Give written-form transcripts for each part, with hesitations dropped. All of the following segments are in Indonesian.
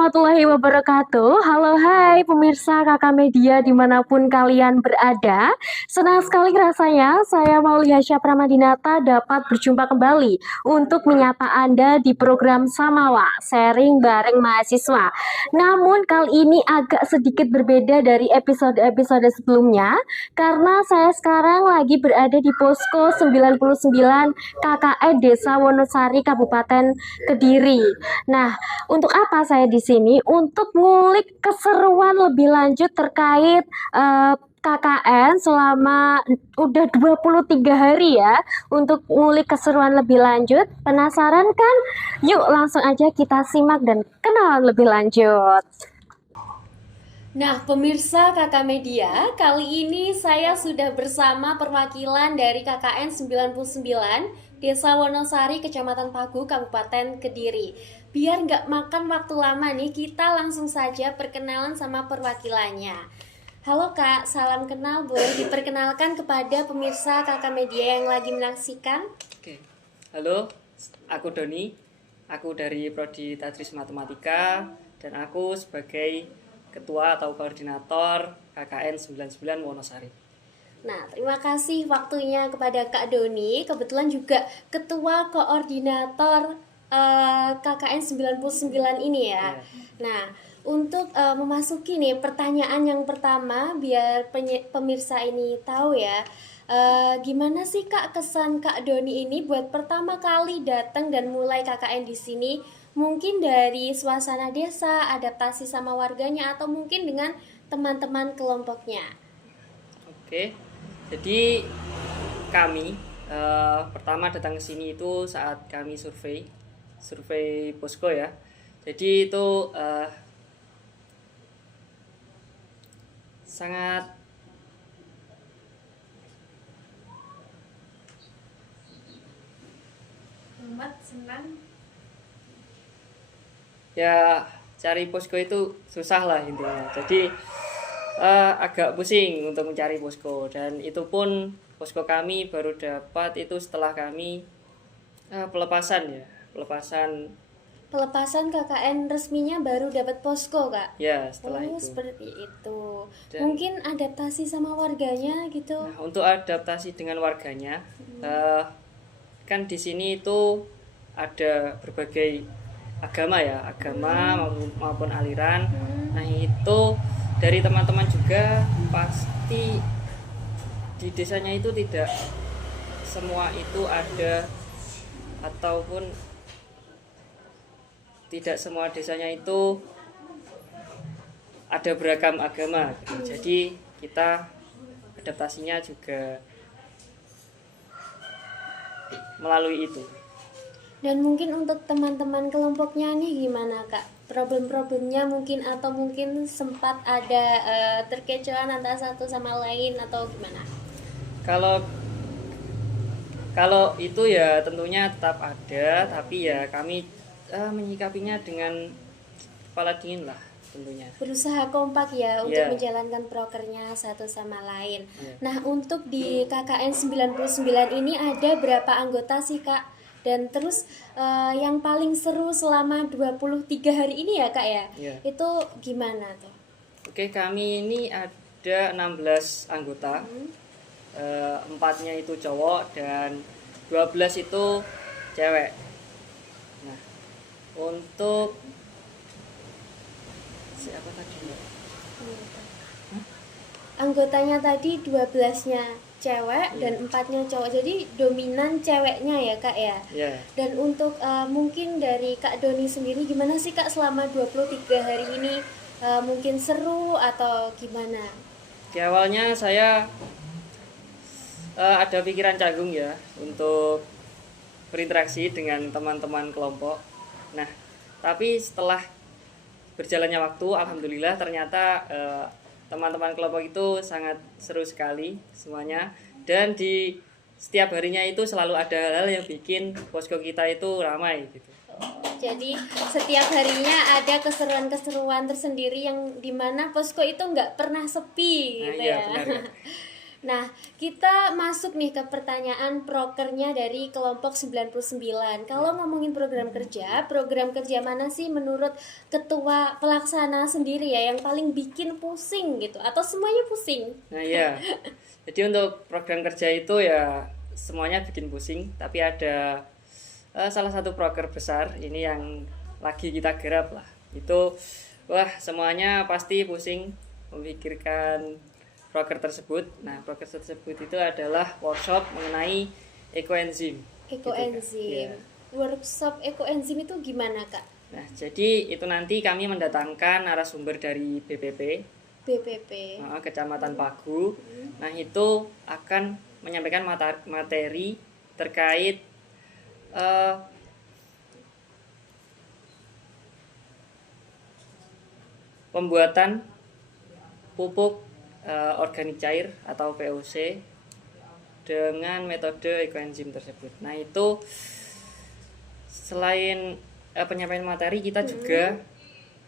warahmatullahi wabarakatuh. Halo hai pemirsa Kakak Media dimanapun kalian berada. Senang sekali rasanya saya Maulia Pramadinata dapat berjumpa kembali untuk menyapa Anda di program Samawa, sharing bareng mahasiswa. Namun kali ini agak sedikit berbeda dari episode-episode sebelumnya karena saya sekarang lagi berada di Posko 99 KKN Desa Wonosari Kabupaten Kediri. Nah, untuk apa saya di sini? Untuk ngulik keseruan lebih lanjut terkait KKN selama udah 23 hari ya. Untuk ngulik keseruan lebih lanjut, penasaran kan? Yuk langsung aja kita simak dan kenalan lebih lanjut. Nah, pemirsa Kakak Media, kali ini saya sudah bersama perwakilan dari KKN 99 Desa Wonosari, Kecamatan Pagu, Kabupaten Kediri. Biar nggak makan waktu lama nih, kita langsung saja perkenalan sama perwakilannya. Halo Kak, salam kenal. Boleh diperkenalkan kepada pemirsa Kakak Media yang lagi menyaksikan? Oke, halo, aku Doni. Aku dari Prodi Tadris Matematika dan aku sebagai Ketua atau Koordinator KKN 99 Wonosari. Nah, terima kasih waktunya kepada Kak Doni. Kebetulan juga Ketua Koordinator KKN 99 ini ya. Nah, untuk memasuki nih pertanyaan yang pertama biar pemirsa ini tahu ya. Gimana sih Kak kesan Kak Doni ini buat pertama kali datang dan mulai KKN di sini? Mungkin dari suasana desa, adaptasi sama warganya, atau mungkin dengan teman-teman kelompoknya. Oke, jadi kami pertama datang ke sini itu saat kami survei posko ya. Jadi itu sangat Senang. Ya, cari posko itu susah lah intinya. Jadi agak pusing untuk mencari posko, dan itu pun posko kami baru dapat itu setelah kami pelepasan Pelepasan KKN resminya baru dapat posko Kak. ya setelah itu. Seperti itu. Dan, mungkin adaptasi sama warganya gitu. Nah, untuk adaptasi dengan warganya, kan di sini itu ada berbagai agama ya, maupun aliran. Nah, itu dari teman-teman juga pasti di desanya itu tidak semua itu ada, ataupun tidak semua desanya itu ada beragam agama gitu. Jadi kita adaptasinya juga melalui itu. Dan mungkin untuk teman-teman kelompoknya nih gimana Kak? Problem-problemnya mungkin, atau mungkin sempat ada terkecohan antara satu sama lain atau gimana? Kalau itu ya tentunya tetap ada, tapi ya kami menyikapinya dengan kepala dingin lah tentunya. Berusaha kompak ya untuk menjalankan prokernya satu sama lain. Nah, untuk di KKN 99 ini ada berapa anggota sih Kak? Dan terus yang paling seru selama 23 hari ini ya Kak ya? Itu gimana tuh? Oke, kami ini ada 16 anggota. 4-nya itu cowok dan 12 itu cewek. Nah, untuk siapa tadi Mbak? Anggotanya tadi 12-nya cewek dan 4-nya cowok. Jadi dominan ceweknya ya Kak ya? Dan untuk mungkin dari Kak Doni sendiri gimana sih Kak selama 23 hari ini? Mungkin seru atau gimana? Di awalnya saya ada pikiran canggung ya untuk berinteraksi dengan teman-teman kelompok. Nah, tapi setelah berjalannya waktu, alhamdulillah ternyata teman-teman kelompok itu sangat seru sekali semuanya, dan di setiap harinya itu selalu ada hal-hal yang bikin posko kita itu ramai gitu. Jadi setiap harinya ada keseruan-keseruan tersendiri yang dimana posko itu nggak pernah sepi gitu ya. Benar. Nah, kita masuk nih ke pertanyaan prokernya dari kelompok 99. Kalau ngomongin program kerja mana sih menurut ketua pelaksana sendiri ya yang paling bikin pusing gitu atau semuanya pusing? Nah ya, jadi untuk program kerja itu ya semuanya bikin pusing, tapi ada salah satu proker besar ini yang lagi kita garap lah. Itu wah semuanya pasti pusing memikirkan proker tersebut. Nah proker tersebut itu adalah workshop mengenai ekoenzim. Ekoenzim. Ya. Workshop ekoenzim itu gimana, Kak? Nah jadi itu nanti kami mendatangkan narasumber dari BPP, BPP. Kecamatan Pagu. Nah itu akan menyampaikan materi terkait pembuatan pupuk organik cair atau VOC dengan metode ekoenzim tersebut. Nah itu selain penyampaian materi kita juga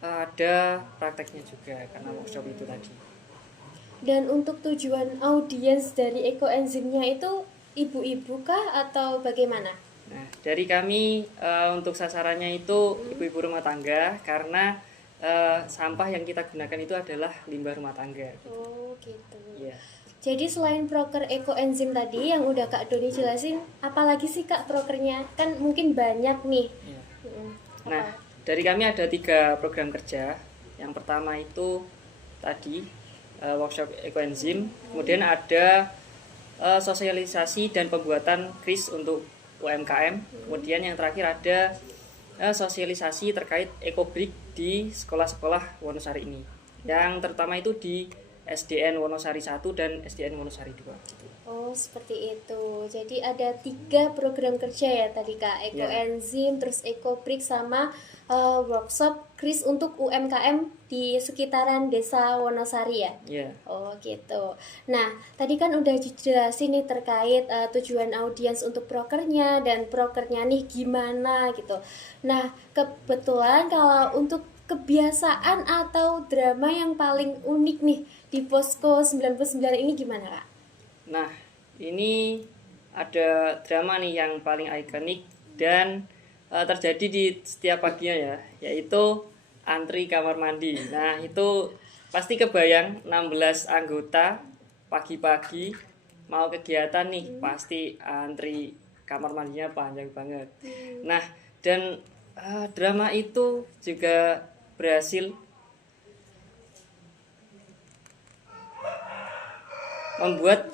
ada prakteknya juga karena workshop itu tadi. Dan untuk tujuan audiens dari ekoenzimnya itu ibu-ibu kah atau bagaimana? Nah, dari kami untuk sasarannya itu ibu-ibu rumah tangga karena sampah yang kita gunakan itu adalah limbah rumah tangga. Oh, gitu. Iya. Jadi selain proker ekoenzim tadi yang udah Kak Doni jelasin, apalagi sih Kak prokernya? Kan mungkin banyak nih. Iya. Apa? Nah, dari kami ada 3 program kerja. Yang pertama itu tadi workshop ekoenzim, kemudian ada sosialisasi dan pembuatan kris untuk UMKM, kemudian yang terakhir ada sosialisasi terkait ekobrik di sekolah-sekolah Wonosari ini. Yang terutama itu di SDN Wonosari 1 dan SDN Wonosari 2. Oh, seperti itu. Jadi ada 3 program kerja ya tadi Kak, ekoenzim, terus ekobrik sama workshop kris untuk UMKM di sekitaran Desa Wonosari ya. Iya. Oh, gitu. Nah, tadi kan udah dijelasin nih terkait tujuan audiens untuk prokernya dan prokernya nih gimana gitu. Nah, kebetulan kalau untuk kebiasaan atau drama yang paling unik nih di Posko 99 ini gimana, Kak? Nah, ini ada drama nih yang paling ikonik dan terjadi di setiap paginya ya, yaitu antri kamar mandi. Nah, itu pasti kebayang 16 anggota pagi-pagi mau kegiatan nih, pasti antri kamar mandinya panjang banget. Nah, dan drama itu juga berhasil membuat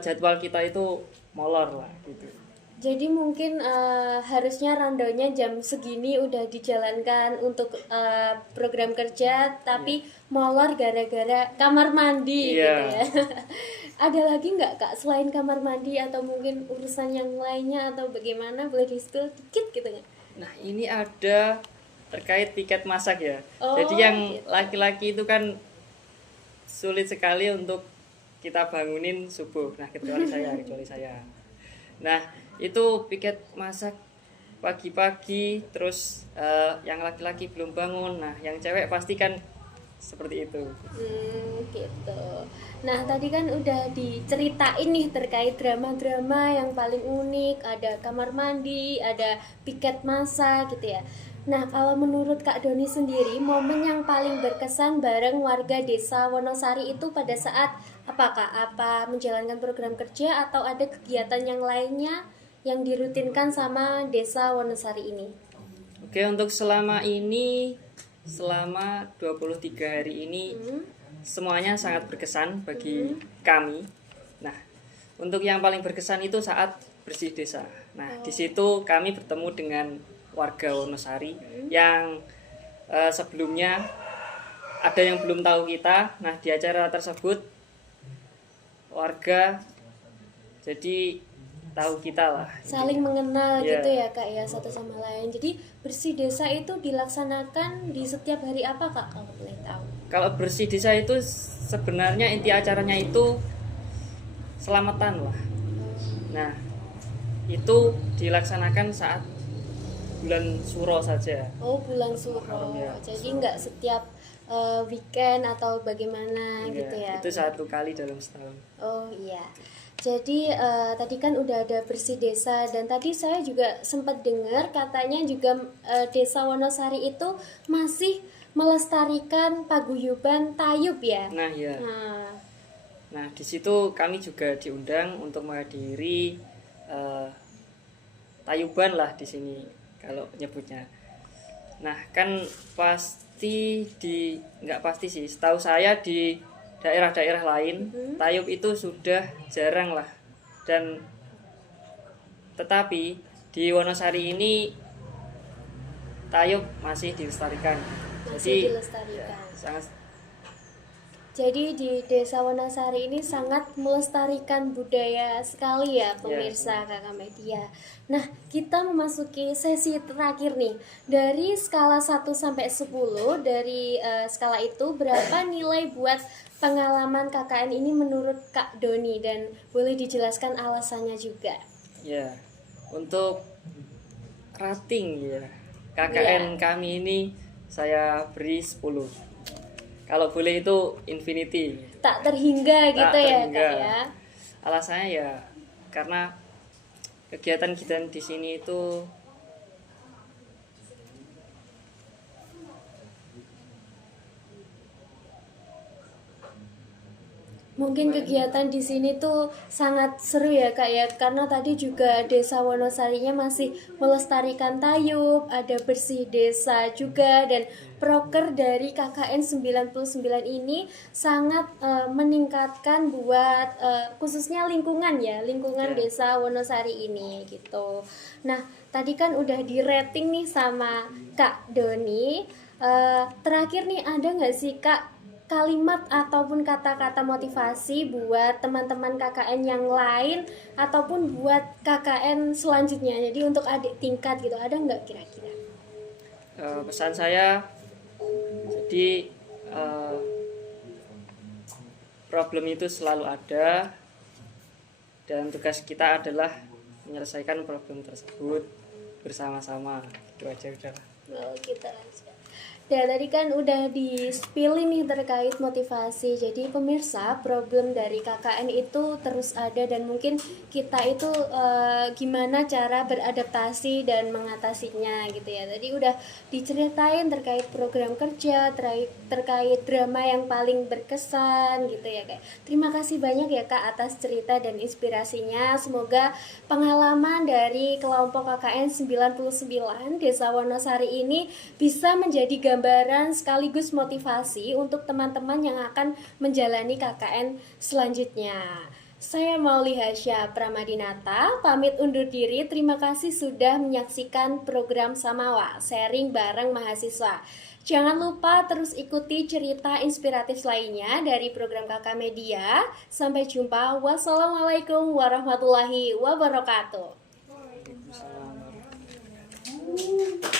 jadwal kita itu molor lah gitu. Jadi mungkin harusnya randonya jam segini udah dijalankan untuk program kerja, tapi molor gara-gara kamar mandi gitu ya. Ada lagi nggak Kak selain kamar mandi atau mungkin urusan yang lainnya atau bagaimana, boleh di-spill dikit gitu nggak? Nah ini ada terkait piket masak ya. Oh, jadi yang gitu. laki-laki itu kan sulit sekali untuk kita bangunin subuh. Nah kecuali saya. Nah itu piket masak pagi-pagi, terus yang laki-laki belum bangun. Nah yang cewek pasti kan seperti itu. Gitu. Nah tadi kan udah diceritain nih terkait drama-drama yang paling unik, ada kamar mandi, ada piket masak gitu ya. Nah kalau menurut Kak Doni sendiri, momen yang paling berkesan bareng warga desa Wonosari itu pada saat apakah? Apa menjalankan program kerja atau ada kegiatan yang lainnya yang dirutinkan sama desa Wonosari ini? Oke, untuk selama 23 hari ini semuanya sangat berkesan bagi kami. Nah, untuk yang paling berkesan itu saat bersih desa. Nah, di situ kami bertemu dengan warga Wonosari yang sebelumnya ada yang belum tahu kita. Nah, di acara tersebut warga jadi tahu kita lah. Saling mengenal Iya. gitu ya Kak ya, satu sama lain. Jadi bersih desa itu dilaksanakan di setiap hari apa Kak kalau boleh tahu? Kalau bersih desa itu sebenarnya inti acaranya itu selamatan lah. Nah, itu dilaksanakan saat bulan Suro saja. Oh, bulan Suro. Ya. Jadi nggak setiap weekend atau bagaimana Enggak, gitu ya? itu 1 kali dalam setahun. Oh iya. Jadi tadi kan udah ada bersih desa dan tadi saya juga sempat dengar katanya juga Desa Wonosari itu masih melestarikan paguyuban Tayub ya. Nah ya, Nah, nah di situ kami juga diundang untuk menghadiri eh, tayuban lah di sini kalau nyebutnya. Nah kan pasti nggak pasti sih, setahu saya di daerah-daerah lain tayub itu sudah jarang lah, dan tetapi di Wonosari ini tayub masih dilestarikan. masih Jadi dilestarikan. ya, sangat Jadi di Desa Wonosari ini sangat melestarikan budaya sekali ya pemirsa Kakak Media. Nah, kita memasuki sesi terakhir nih. Dari skala 1 sampai 10, dari skala itu berapa nilai buat pengalaman KKN ini menurut Kak Doni, dan boleh dijelaskan alasannya juga. ya untuk rating ya KKN kami ini saya beri 10. Kalau boleh itu infinity. Tak terhingga gitu Tak ya terhingga. Kak ya. Alasannya ya karena kegiatan kita di sini itu Mungkin kegiatan di sini tuh sangat seru ya Kak ya, karena tadi juga Desa Wonosarinya masih melestarikan tayub, ada bersih desa juga, dan proker dari KKN 99 ini sangat meningkatkan buat khususnya lingkungan ya, lingkungan Ya. Desa Wonosari ini gitu. Nah, tadi kan udah di rating nih sama Kak Doni. Terakhir nih, ada nggak sih Kak kalimat ataupun kata-kata motivasi buat teman-teman KKN yang lain ataupun buat KKN selanjutnya, jadi untuk adik tingkat gitu, ada nggak kira-kira? pesan saya jadi problem itu selalu ada dan tugas kita adalah menyelesaikan problem tersebut bersama-sama. Itu aja udah. Oh, kita lanjut. Dan tadi kan udah di-spill nih terkait motivasi. Jadi pemirsa, problem dari KKN itu terus ada, dan mungkin kita itu gimana cara beradaptasi dan mengatasinya gitu ya. Tadi udah diceritain terkait program kerja, terkait drama yang paling berkesan gitu ya Kak. Terima kasih banyak ya Kak atas cerita dan inspirasinya. Semoga pengalaman dari kelompok KKN 99 Desa Wonosari ini bisa menjadi gambaran sekaligus motivasi untuk teman-teman yang akan menjalani KKN selanjutnya. Saya Mauli Hasya Pramadinata, pamit undur diri. Terima kasih sudah menyaksikan program Samawa, sharing bareng mahasiswa. Jangan lupa terus ikuti cerita inspiratif lainnya dari program KK Media. Sampai jumpa. Wassalamualaikum warahmatullahi wabarakatuh. Waalaikumsalam warahmatullahi wabarakatuh.